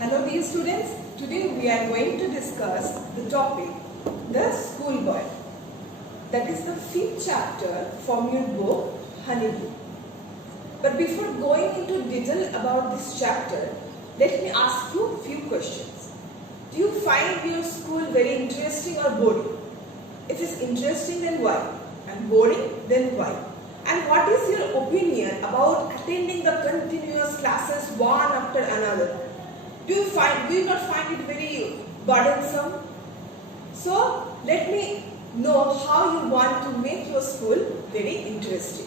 Hello dear students, today we are going to discuss the topic, the schoolboy. That is the 5th chapter from your book, Honeydew. But before going into detail about this chapter, let me ask you a few questions. Do you find your school very interesting or boring? If it's interesting, then why? And boring, then why? And what is your opinion about attending the continuous classes one after another? Do you not find it very burdensome? So let me know how you want to make your school very interesting.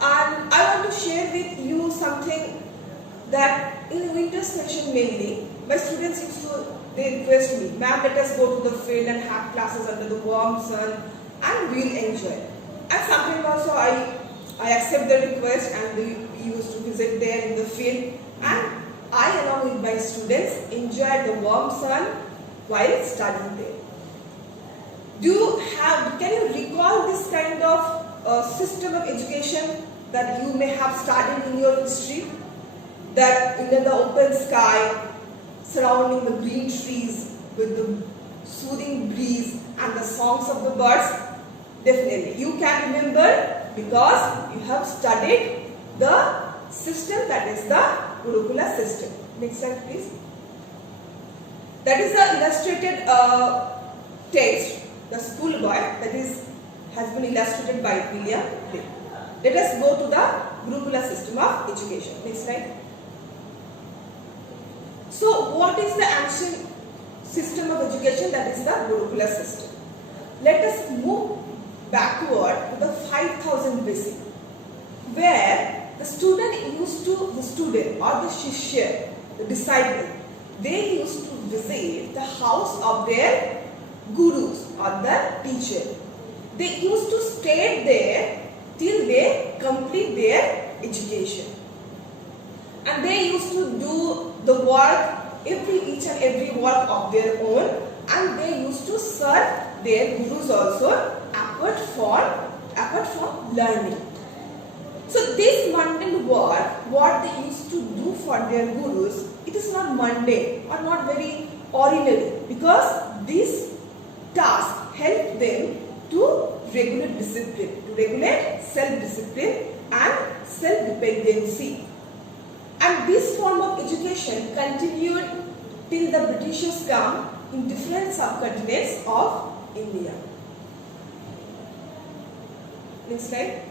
And I want to share with you something that in winter session mainly, my students they request me, ma'am, let us go to the field and have classes under the warm sun and we'll enjoy. And sometimes also I accept the request and we used to visit there in the field, and I along with my students enjoy the warm sun while studying there. Can you recall this kind of system of education that you may have studied in your history? That under the open sky, surrounding the green trees with the soothing breeze and the songs of the birds? Definitely you can remember because you have studied the system, that is the Gurukula system. Next slide please. That is the illustrated text, the schoolboy, that has been illustrated by William Blake. Let us go to the Gurukula system of education. Next slide. So what is the ancient system of education? That is the Gurukula system. Let us move backward to the 5000 BC, where the student or the shishya, the disciple, they used to visit the house of their gurus or the teacher. They used to stay there till they complete their education. And they used to do the work, each and every work of their own, and they used to serve their gurus also apart from learning. So this mundane work, what they used to do for their gurus, it is not mundane or not very ordinary, because this task helped them to regulate discipline, to regulate self-discipline and self-dependency. And this form of education continued till the Britishers come in different subcontinents of India. Next slide.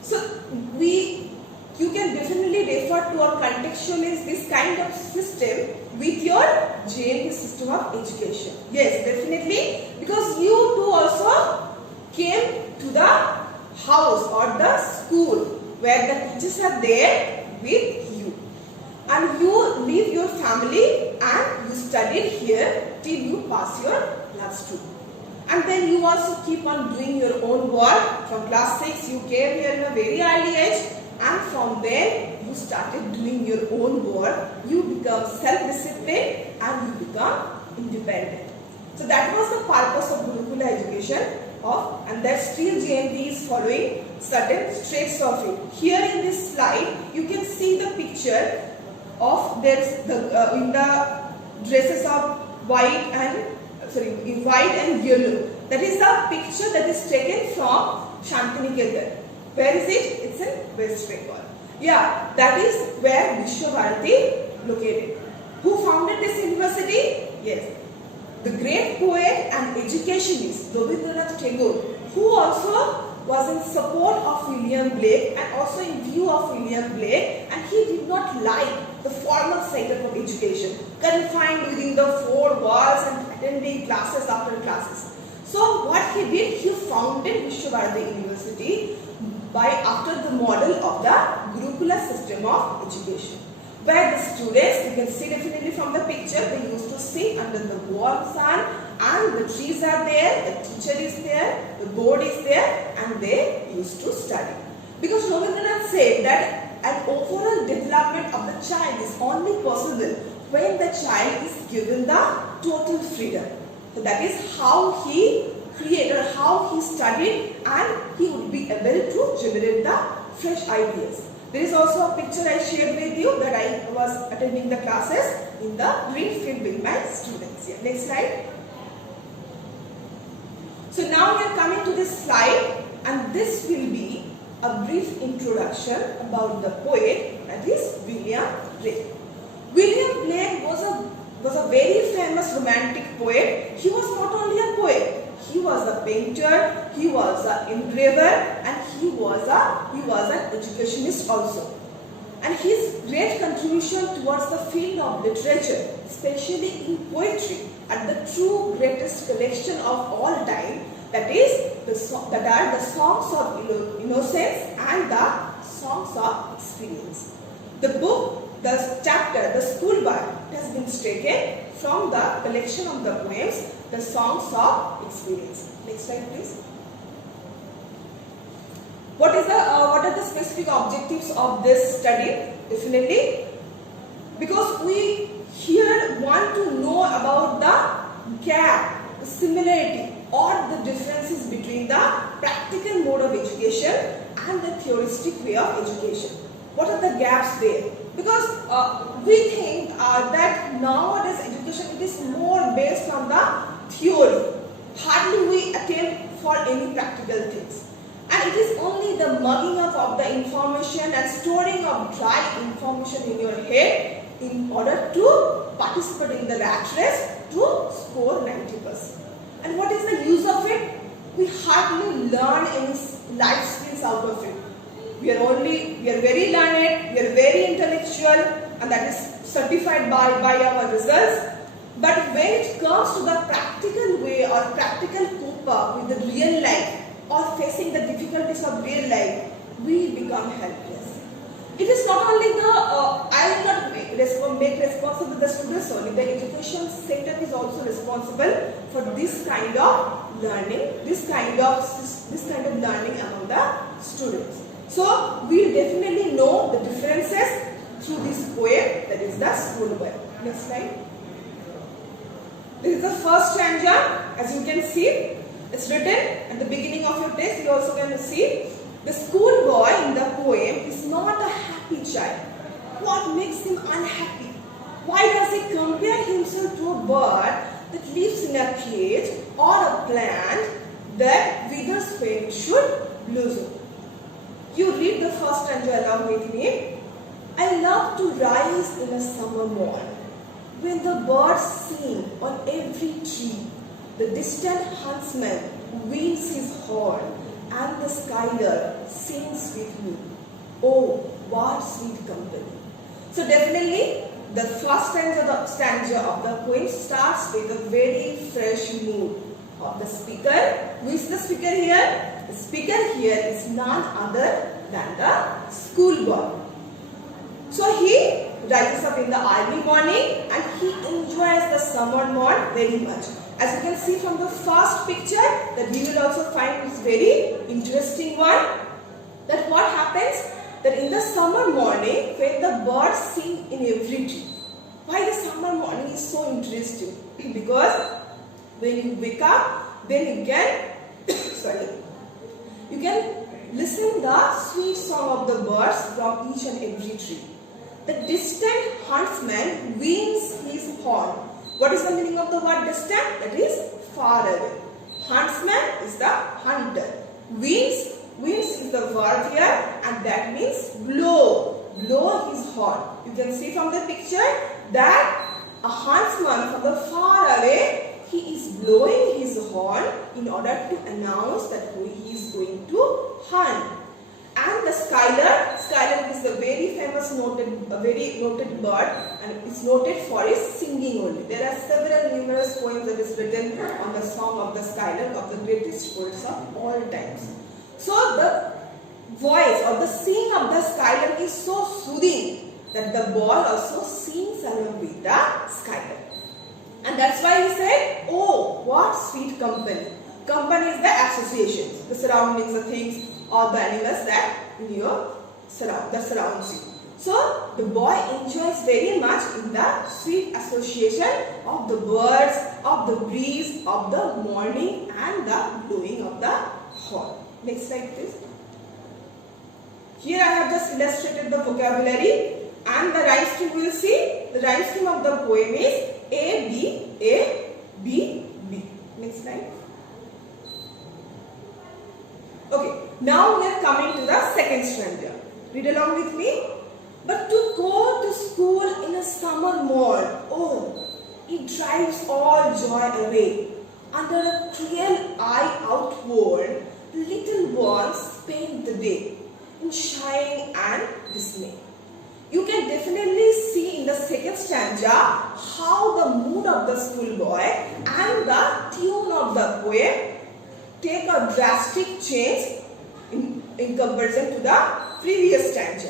So you can definitely refer to or contextualize this kind of system with your JNP system of education. Yes, definitely, because you too also came to the house or the school where the teachers are there with you, and you leave your family and you studied here till you pass your class 2. And then you also keep on doing your own work. From class 6 you came here in a very early age, and from there you started doing your own work. You become self-disciplined and you become independent. So that was the purpose of Gurukula education, and that still JNP is following certain traits of it. Here in this slide you can see the picture of in the dresses of white and yellow. That is the picture that is taken from Shantiniketan. Where is it? It's in West Bengal. Yeah, that is where Vishwabharati located. Who founded this university? Yes, the great poet and educationist Rabindranath Tagore, who also was in support of William Blake and also in view of William Blake, and he did not like the formal setup of education, confined within the 4 walls and attending classes after classes. So what he did, he founded Vishwabharati University after the model of the Gurukula system of education, where the students, you can see definitely from the picture, they used to sit under the warm sun, and the trees are there, the teacher is there, the board is there, and they used to study. Because Rabindranath said that an overall development of the child is only possible when the child is given the total freedom. So that is how he created, how he studied, and he would be able to generate the fresh ideas. There is also a picture I shared with you that I was was attending the classes in the green field with my students. Here. Next slide. So now we are coming to this slide, and this will be a brief introduction about the poet, that is William Blake. William Blake was a very famous romantic poet. He was not only a poet, he was a painter, he was an engraver, and he was an educationist also. And his great contribution towards the field of literature, especially in poetry, are the true greatest collection of all time, that are the songs of innocence and the songs of experience. The book, the chapter, the school boy, has been taken from the collection of the poems, the songs of experience. Next slide, please. What are the specific objectives of this study? Definitely, because we here want to know about the gap, the similarity, or the differences between the practical mode of education and the theoristic way of education. What are the gaps there? Because we think that nowadays education, it is more based on the theory. Hardly we attempt for any practical things. And it is only the mugging up of the information and storing of dry information in your head in order to participate in the rat race to score 90%. And what is the use of it? We hardly learn any life skills out of it. We are very learned, we are very intellectual, and that is certified by our results. But when it comes to the practical way or practical cope up with the real life or facing the difficulties of real life, we become helpless. It is not only I will not make responsible the students only. The education sector is also responsible for this kind of learning, this kind of learning among the students. So we definitely know the differences through this poem, that is the school poem. Next slide. This is the first stanza. As you can see, it's written at the beginning of your text. You also can see the schoolboy in the poem is not a happy child. What makes him unhappy? Why does he compare himself to a bird that lives in a cage or a plant that withers when it should blossom? You read the first stanza along with me. I love to rise in a summer morn when the birds sing on every tree. The distant huntsman winds his horn, and the skylar sings with me. Oh, what sweet company! So definitely, the first stanza of the poem starts with a very fresh mood of the speaker. Who is the speaker here? The speaker here is none other than the schoolboy. So he rises up in the early morning and he enjoys the summer morn very much. As you can see from the first picture, that we will also find this very interesting one. That what happens? That in the summer morning, when the birds sing in every tree. Why the summer morning is so interesting? Because when you wake up, then you can, you can listen the sweet song of the birds from each and every tree. The distant huntsman winds his horn. What is the meaning of the word distant? That is far away. Huntsman is the hunter. Winds is the verb here, and that means blow. Blow his horn. You can see from the picture that a huntsman from the far away, he is blowing his horn in order to announce that he is going to hunt. And the skylar is the very famous very noted bird, and it's noted for its singing only. There are several numerous poems that is written on the song of the skylar, of the greatest poets of all times. So the voice or the singing of the skylar is so soothing that the boy also sings along with the skylar. And that's why he said, oh, what sweet company. Company is the associations, the surroundings, the things, or the animals that surrounds you. So the boy enjoys very much in the sweet association of the birds, of the breeze, of the morning, and the blowing of the horn. Next slide, please. Here I have just illustrated the vocabulary and the rhyme scheme. We will see The rhyme scheme of the poem is A, B, A, B, B. Next slide. Okay, now we are coming to the second stanza. Read along with me. But to go to school in a summer morn, oh, it drives all joy away. Under a cruel eye outward, little ones spend the day in shine and dismay. You can definitely see in the second stanza how the mood of the schoolboy and the tune of the poem take a drastic change in comparison to the previous stanza.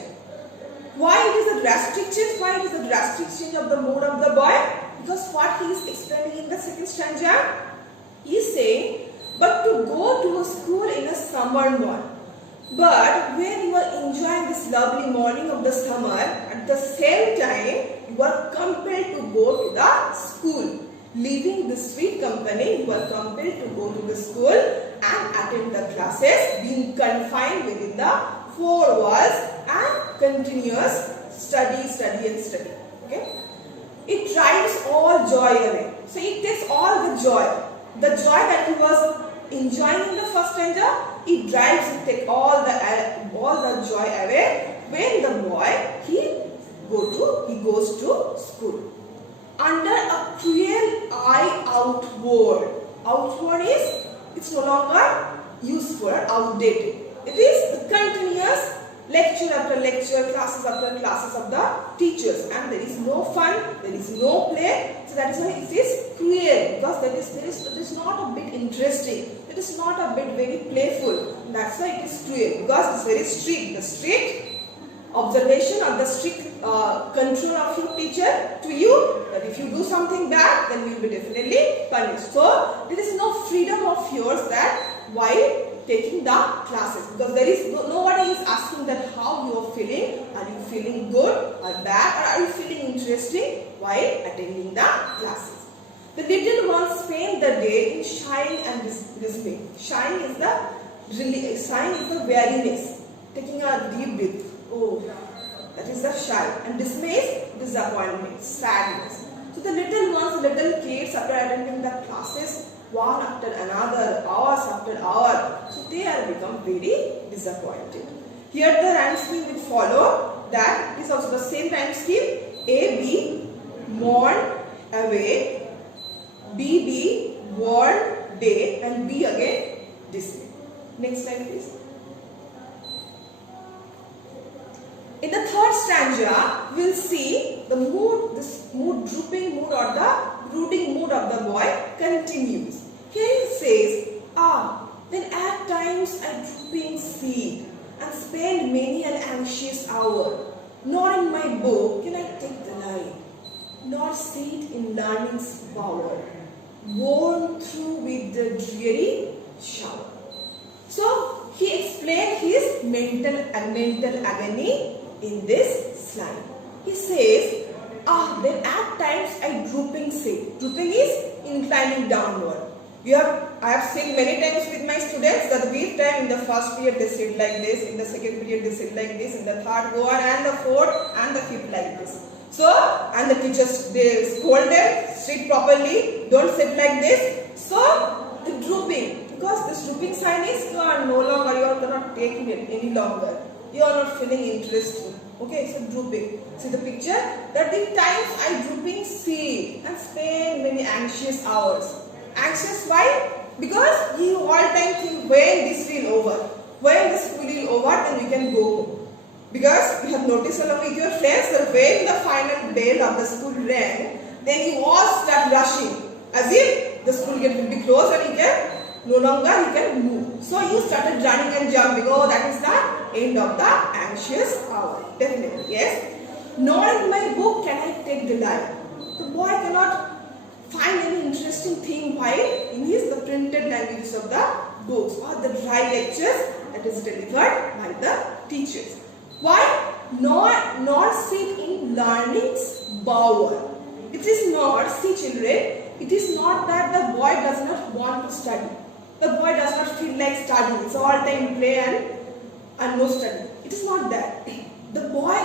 Why it is a drastic change? Why it is a drastic change of the mood of the boy? Because what he is explaining in the second stanza, he is saying, but to go to a school in a summer morn. But when you are enjoying this lovely morning of the summer, at the same time, you are compelled to go to the school. Leaving the sweet company, you are compelled to go to the school and attend the classes, being confined within the four walls and continuous study and study. Okay? It drives all joy away. So it takes all the joy. The joy that he was enjoying in the first stanza, it drives and takes all the joy away when the boy he goes to school. Under a cruel eye outward. Outward is, it's no longer useful, outdated. It is the continuous lecture after lecture, classes after classes of the teachers, and there is no fun, there is no play. So that is why it is cruel, because it is not a bit interesting, it is not a bit very playful. That's why it is cruel, because it is very strict. The strict observation or the strict control of your teacher to you, that if you do something bad, then you will be definitely punished. So there is no freedom of yours that while taking the classes, because there is nobody is asking that how you are feeling. Are you feeling good or bad, or are you feeling interesting while attending the classes? The little ones spend the day in shine and dismay. Shine is the weariness, taking a deep breath. Oh, that is the shy, and dismay is disappointment, sadness. So the little ones, little kids, after attending the classes, one after another, hours after hour, so they are become very disappointed. Here the rhyme scheme will follow. That is also the same rhyme scheme. A, B, morn, away, B, B, worn, day, and B again, dismay. Next slide please. In the third stanza, we will see the mood, drooping mood or the brooding mood of the boy continues. Here it says, then at times I drooping seed and spend many an anxious hour. Nor in my book can I take the line, nor sit in learning's power, worn through with the dreary shower. So he explained his mental agony in this slide. He says, then at times I drooping sit. Drooping is inclining downward. I have seen many times with my students that with time in the first period they sit like this, in the second period they sit like this, in the third go on, and the fourth and the fifth like this. So, and the teachers, they scold them, sit properly, don't sit like this. So, the drooping, because this drooping sign is you are no longer, you are not taking it any longer. You are not feeling interested. Okay, so drooping. See the picture? That in times I drooping sit and spend many anxious hours. Anxious why? Because you all time think when this will over. When the school will over, then we can go home. Because you have noticed along with your friends that when the final bell of the school rang, then you all start rushing. As if the school gate will be closed and you can no longer you can move. So you started running and jumping. Oh, that is the end of the anxious hour. Definitely, yes. Nor in my book can I take delight. The boy cannot find any interesting thing while in the printed languages of the books or the dry lectures that is delivered by the teachers. Why? Nor sit in learning's bower. It is not, see children, it is not that the boy does not want to study. The boy does not feel like studying. It's all time play and no study. It is not that. The boy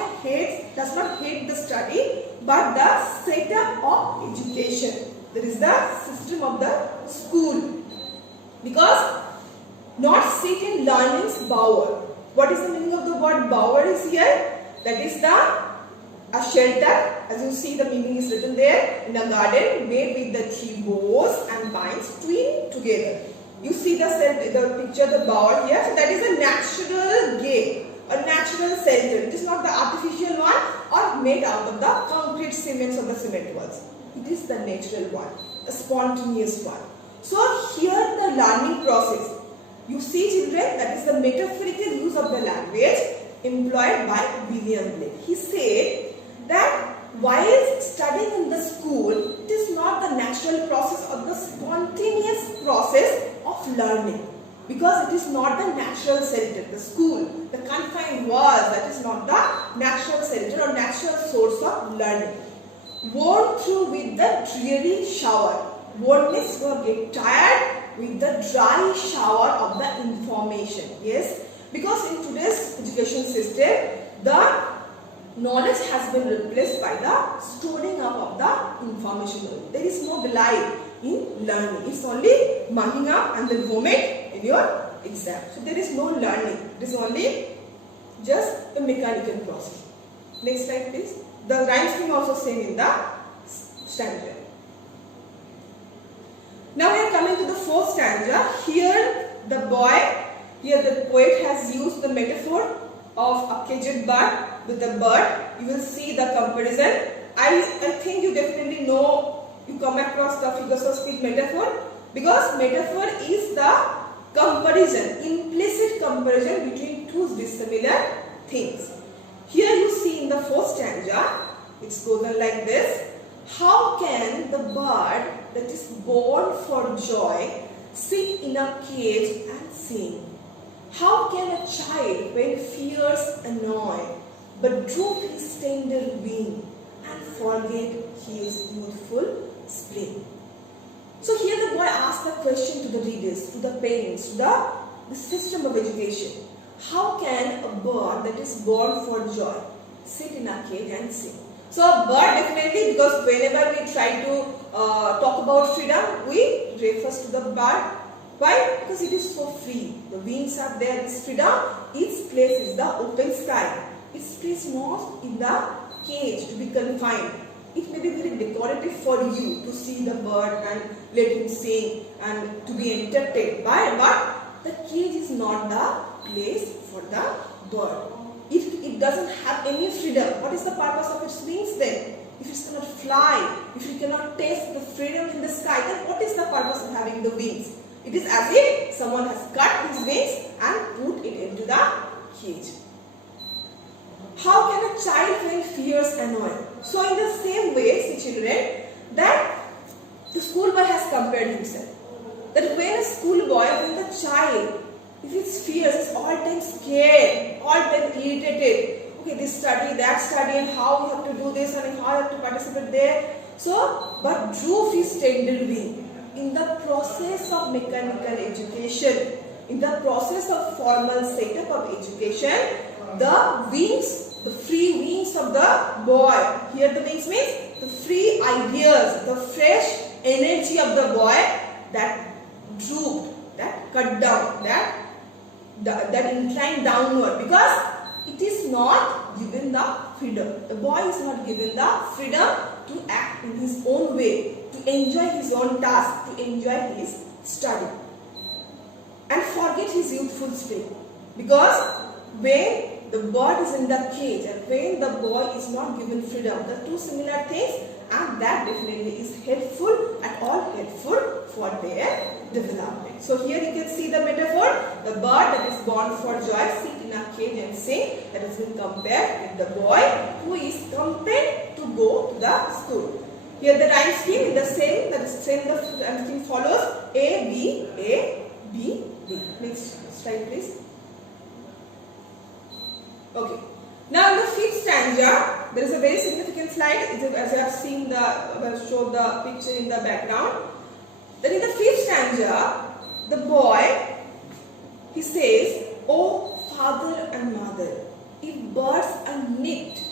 does not hate the study, but the setup of education. That is the system of the school. Because not sit in learning's bower. What is the meaning of the word bower is here? That is a shelter. As you see, the meaning is written there. In a garden made with the tree boughs and vines twined together. You see the picture, the bower here. So that is a natural gate, a natural shelter. It is not the artificial one or made out of the concrete cements of the cement walls. It is the natural one, a spontaneous one. So here the learning process. You see, children, that is the metaphorical use of the language employed by William Blake. He said that while studying in the school, it is not the natural process or the spontaneous process of learning, because it is not the natural center. The school, the confined walls, that is not the natural center or natural source of learning. Worn through with the dreary shower. Worn means you get tired with the dry shower of the information. Yes, because in today's education system, the knowledge has been replaced by the storing up of the information. There is no delight in learning. It's only marking up and then vomit in your exam. So there is no learning. It is only just a mechanical process. Next slide, please. The rhyme scheme also same in the stanza. Now we are coming to the fourth stanza. Here the poet has used the metaphor of a caged bird with the bird. You will see the comparison. I think you definitely know, you come across the figures of speech metaphor, because metaphor is the comparison, implicit comparison between two dissimilar things. Here you see in the fourth stanza, it goes on like this. How can the bird that is born for joy sit in a cage and sing? How can a child, when fears annoy, but droop his tender wing and forget his youthful spring? So here the boy asks the question to the readers, to the parents, to the system of education. How can a bird that is born for joy sit in a cage and sing? So a bird definitely, because whenever we try to talk about freedom, we refer to the bird. Why? Because it is so free. The wings are there, this freedom. Its place is the open sky. Its place not in the cage to be confined. It may be very decorative for you to see the bird and let him sing and to be entertained by, but the cage is not the place for the bird. If it doesn't have any freedom, what is the purpose of its wings then? If it cannot fly, if it cannot taste the freedom in the sky, then what is the purpose of having the wings? It is as if someone has cut his wings and put it into the cage. How can a child when fears annoy? So in the same way, see children, that the schoolboy has compared himself. That when a schoolboy, when the child, if his fears is all time scared, all time irritated, okay, this study, that study, and how you have to do this and how you have to participate there. So, but droop his tender wing. In the process of mechanical education, in the process of formal setup of education, the wings, the free wings of the boy, here the wings means the free ideas, the fresh energy of the boy that drooped, that cut down, that inclined downward, because it is not given the freedom. The boy is not given the freedom to act in his own way, to enjoy his own task, to enjoy his study and forget his youthful spring. Because when the bird is in the cage and when the boy is not given freedom, the two similar things, and that definitely is helpful, at all helpful for their development. So here you can see the metaphor, the bird that is born for joy sit in a cage and sing, that has been compared with the boy who is compelled to go to the school. Here the rhyme scheme is the same, the rhyme scheme follows A, B, A, B, B. Next slide please. Okay. Now in the fifth stanza, there is a very significant slide, as I have seen I have showed the picture in the background. Then in the fifth stanza, the boy, he says, "Oh father and mother, if birds are nipped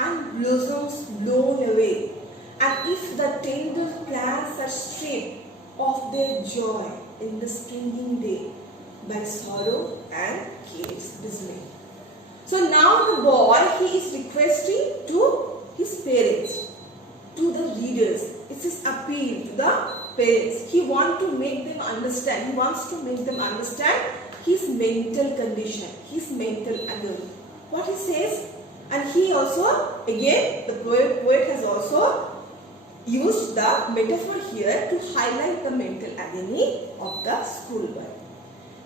and blossoms blown away, and if the tender plants are stripped of their joy in the springing day by sorrow and care's dismay. So now the boy, he is requesting to his parents, to the readers. It's his appeal to the parents. He wants to make them understand. He wants to make them understand his mental condition, his mental agony. What he says, and he also, again, the poet has also used the metaphor here to highlight the mental agony of the schoolboy.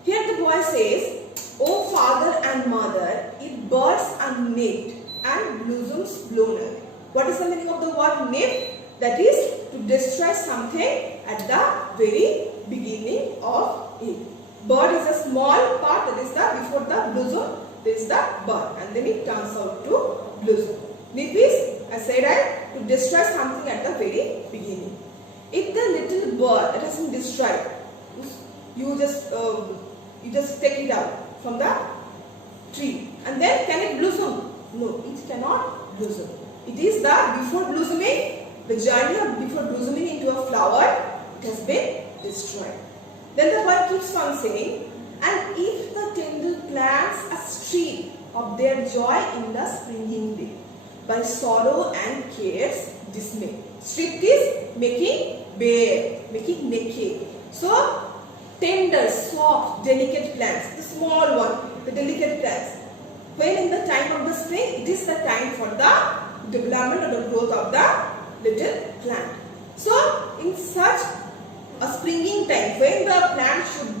Here the boy says, "O father and mother, if birds are nipped and blossoms blown away." What is the meaning of the word nip? That is to destroy something at the very beginning of it. Bird is a small part, that is the before the blossom, there is the bud, and then it turns out to blossom. Nip is, I said, right, to destroy something at the very beginning. If the little bird that has been destroyed, you just take it out from the tree, and then can it blossom? No, it cannot blossom. It is the before blossoming, the journey of before blossoming into a flower, it has been destroyed. Then the boy keeps on saying, "And if the tender plants are stripped of their joy in the springing day by sorrow and care's dismay." Stripped is making bare, making naked. So tender, soft, delicate plants, the small one, the delicate plants. When in the time of the spring, it is the time for the development or the growth of the little plant. So in such a springing time, when the plant should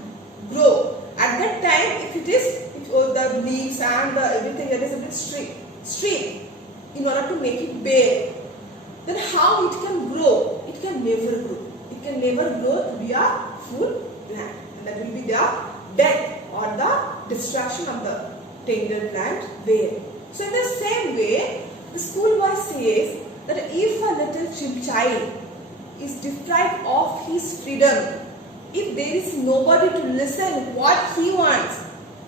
grow, at that time, if the leaves and everything that is a bit stripped in order to make it bare, then how it can grow? It can never grow. It can never grow to be a full plant, and that will be the death or the destruction of the tender plant bare. So in the same way, the schoolboy says that if a little child is deprived of his freedom, if there is nobody to listen what he wants,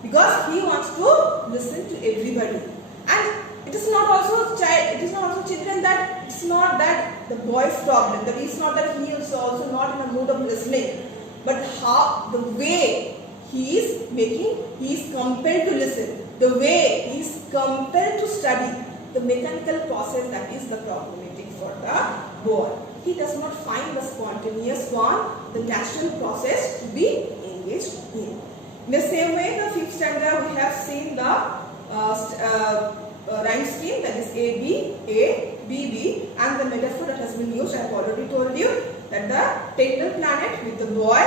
because he wants to listen to everybody, and it is not also children, that it's not that the boy's problem, that it's not that he is also not in a mood of listening, but how the way he is compelled to listen, the way he is compelled to study, the mechanical process, that is the problematic for the boy. He does not find the spontaneous one, the natural process to be engaged in. In the same way, the fifth stanza, we have seen the rhyme scheme, that is A, B, B, and the metaphor that has been used. I have already told you that the tender planet with the boy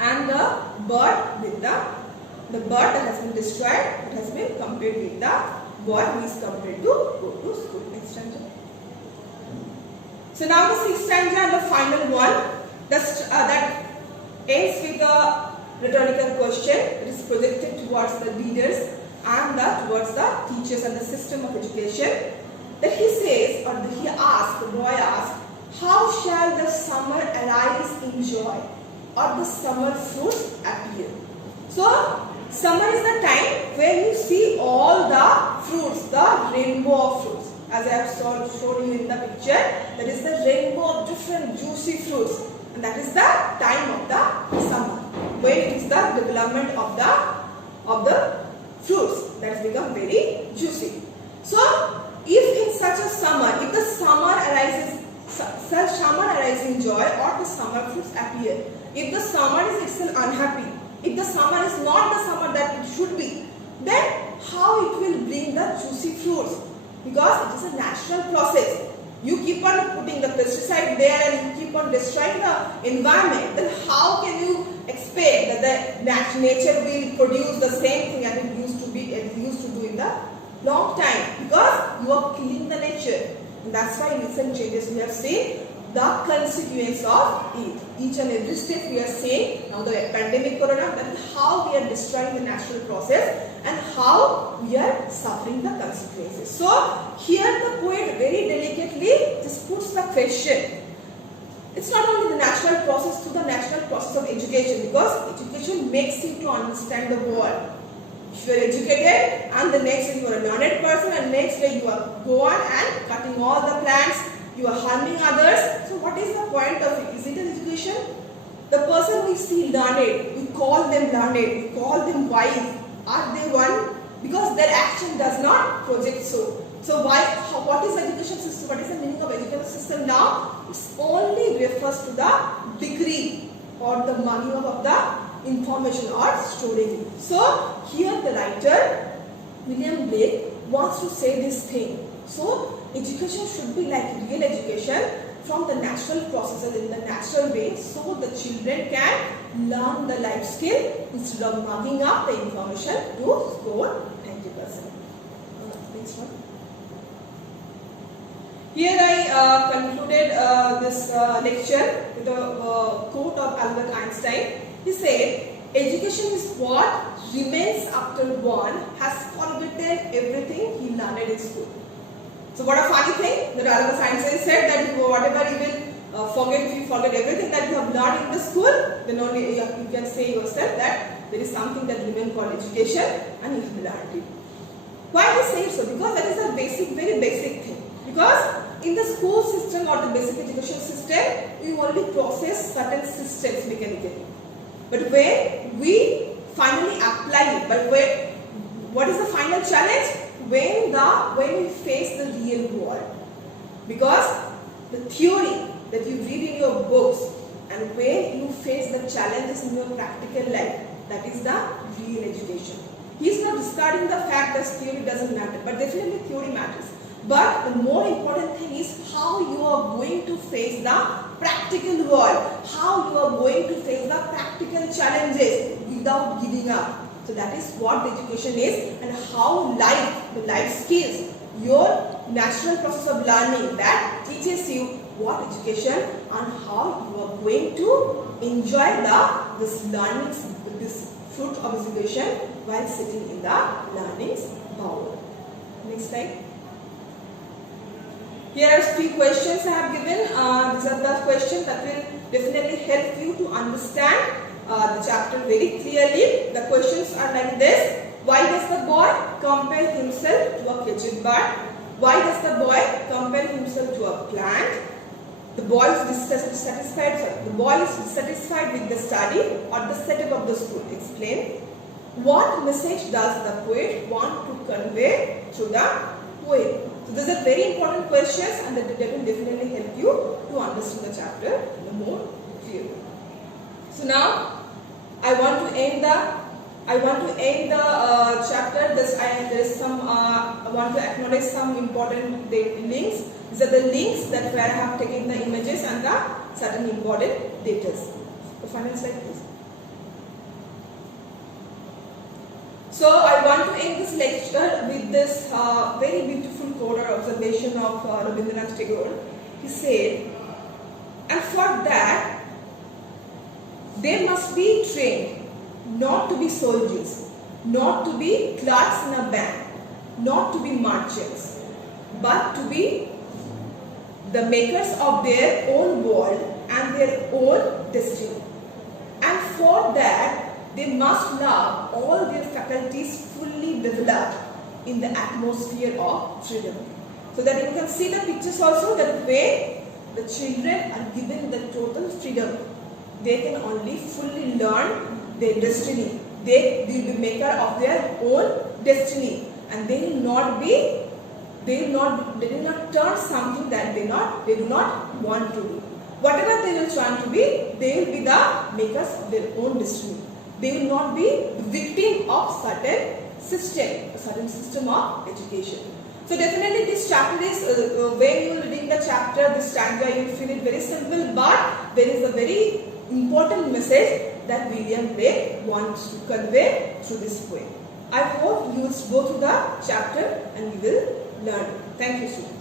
and the bird with the bird that has been destroyed, it has been compared with the boy who is compared to go to school. Next stanza. So now the sixth stanza and the final one, that ends with a rhetorical question. It is projected towards the readers and towards the teachers and the system of education. That he says, or he asks, the boy asks, "How shall the summer arise in joy, or the summer fruits appear?" So summer is the time when you see all the fruits, the rainbow of fruits. As I have shown you in the picture, that is the rainbow of different juicy fruits, and that is the time of the summer, when it is the development of the fruits that has become very juicy. So if in such a summer, if the summer arises in joy, or the summer fruits appear, if the summer is itself unhappy, if the summer is not the summer that it should be, then how it will bring the juicy fruits? Because it is a natural process. You keep on putting the pesticide there and you keep on destroying the environment, then how can you expect that the nature will produce the same thing as it used to do in the long time? Because you are killing the nature. And that's why in recent changes we have seen the consequence of it. Each and every step we are seeing, now the pandemic corona, that is how we are destroying the natural process and how we are suffering the consequences. So here the poet very delicately just puts the question. It's not only the natural process to the natural process of education, because education makes you to understand the world. If you are educated and the next day you are a learned person and next day you are go on and cutting all the plants, you are harming others. So what is the point of it? Is it an education? The person we see learned, we call them learned, we call them wise. Are they one? Because their action does not project so. So what is education system? What is the meaning of education system now? It only refers to the degree or the minimum of the information or storing it. So here the writer William Blake wants to say this thing. So education should be like real education from the natural processes in the natural way, so the children can learn the life skill instead of mugging up the information to score 90%. Next one. Here I concluded this lecture with a quote of Albert Einstein. He said, education is what remains after one has forgotten everything he learned in school. So what a funny thing that Albert Einstein said, that whatever you will forget, if you forget everything that you have learned in the school, then only you can say yourself that there is something that remains called education and you have learned it. Why he said so? Because that is a basic, very basic thing. Because in the school system or the basic education system, we only process certain systems mechanically. But when we finally apply it, what is the final challenge? When we face the real world. Because the theory that you read in your books and when you face the challenges in your practical life, that is the real education. He is not discarding the fact that theory doesn't matter, but definitely theory matters. But the more important thing is how you are going to face the practical world, how you are going to face the practical challenges without giving up. So that is what the education is, and how the life skills, your natural process of learning that teaches you what education and how you are going to enjoy this learning, this fruit of education while sitting in the learning bowl. Next slide. Here are a few questions I have given. These are the questions that will definitely help you to understand the chapter very clearly. The questions are like this. Why does the boy compare himself to a caged bird? Why does the boy compare himself to a plant? The boy is dissatisfied. The boy is dissatisfied with the study or the setup of the school. Explain. What message does the poet want to convey through the poem? So these are very important questions, and that will definitely help you to understand the chapter more clearly. So now I want to end the chapter. I want to acknowledge some important links. These are the links that where I have taken the images and the certain important data. The final slide, please. So I want to end this lecture with this very beautiful quote or observation of Rabindranath Tagore. He said, and for that they must be trained not to be soldiers, not to be clerks in a bank, not to be merchants, but to be the makers of their own world and their own destiny. And for that they must love all their faculties fully developed in the atmosphere of freedom. So that you can see the pictures also, that way the children are given the total freedom. They can only fully learn their destiny. They will be maker of their own destiny, and they will not turn something that they do not want to be. Whatever they will try to be, they will be the makers of their own destiny. They will not be victim of certain system of education. So definitely this chapter is, when you are reading the chapter, this stanza, you will feel it very simple, but there is a very important message that William Blake wants to convey through this poem. I hope you will go through the chapter and you will learn. Thank you, students.